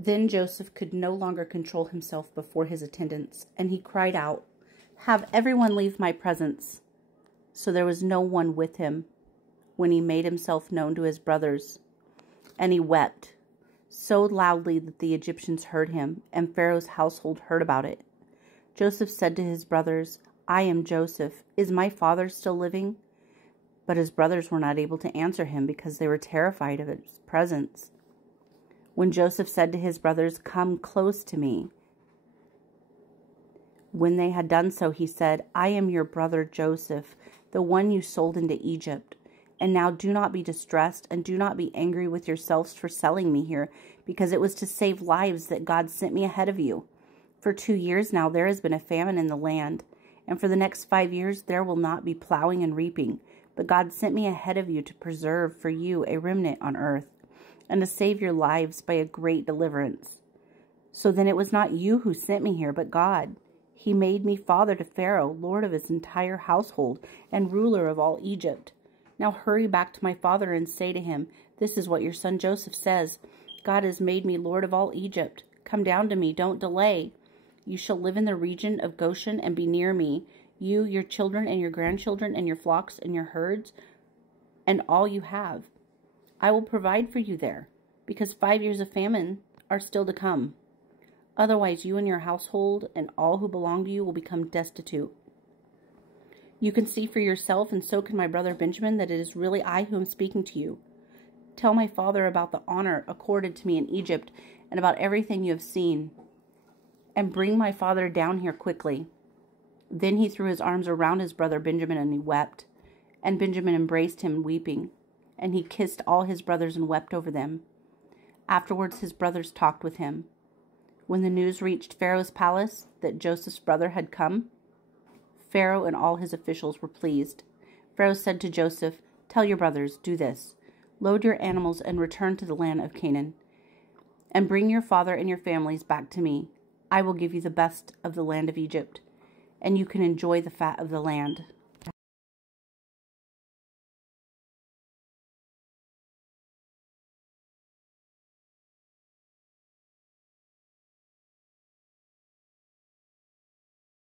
Then Joseph could no longer control himself before his attendants, and he cried out, "Have everyone leave my presence." So there was no one with him when he made himself known to his brothers. And he wept so loudly that the Egyptians heard him, and Pharaoh's household heard about it. Joseph said to his brothers, "I am Joseph. Is my father still living?" But his brothers were not able to answer him because they were terrified of his presence. When Joseph said to his brothers, "Come close to me," when they had done so, he said, "I am your brother Joseph, the one you sold into Egypt. And now do not be distressed and do not be angry with yourselves for selling me here, because it was to save lives that God sent me ahead of you. For 2 years now there has been a famine in the land, and for the next 5 years there will not be plowing and reaping. But God sent me ahead of you to preserve for you a remnant on earth, and to save your lives by a great deliverance. So then it was not you who sent me here, but God. He made me father to Pharaoh, lord of his entire household, and ruler of all Egypt. Now hurry back to my father and say to him, 'This is what your son Joseph says. God has made me lord of all Egypt. Come down to me, don't delay. You shall live in the region of Goshen and be near me, you, your children and your grandchildren and your flocks and your herds, and all you have. I will provide for you there, because 5 years of famine are still to come. Otherwise you and your household and all who belong to you will become destitute. You can see for yourself, and so can my brother Benjamin, that it is really I who am speaking to you. Tell my father about the honor accorded to me in Egypt and about everything you have seen, and bring my father down here quickly.' Then he threw his arms around his brother Benjamin, and he wept. And Benjamin embraced him, weeping. And he kissed all his brothers and wept over them. Afterwards his brothers talked with him. When the news reached Pharaoh's palace that Joseph's brother had come, Pharaoh and all his officials were pleased. Pharaoh said to Joseph, 'Tell your brothers, do this. Load your animals and return to the land of Canaan, and bring your father and your families back to me. I will give you the best of the land of Egypt, and you can enjoy the fat of the land.'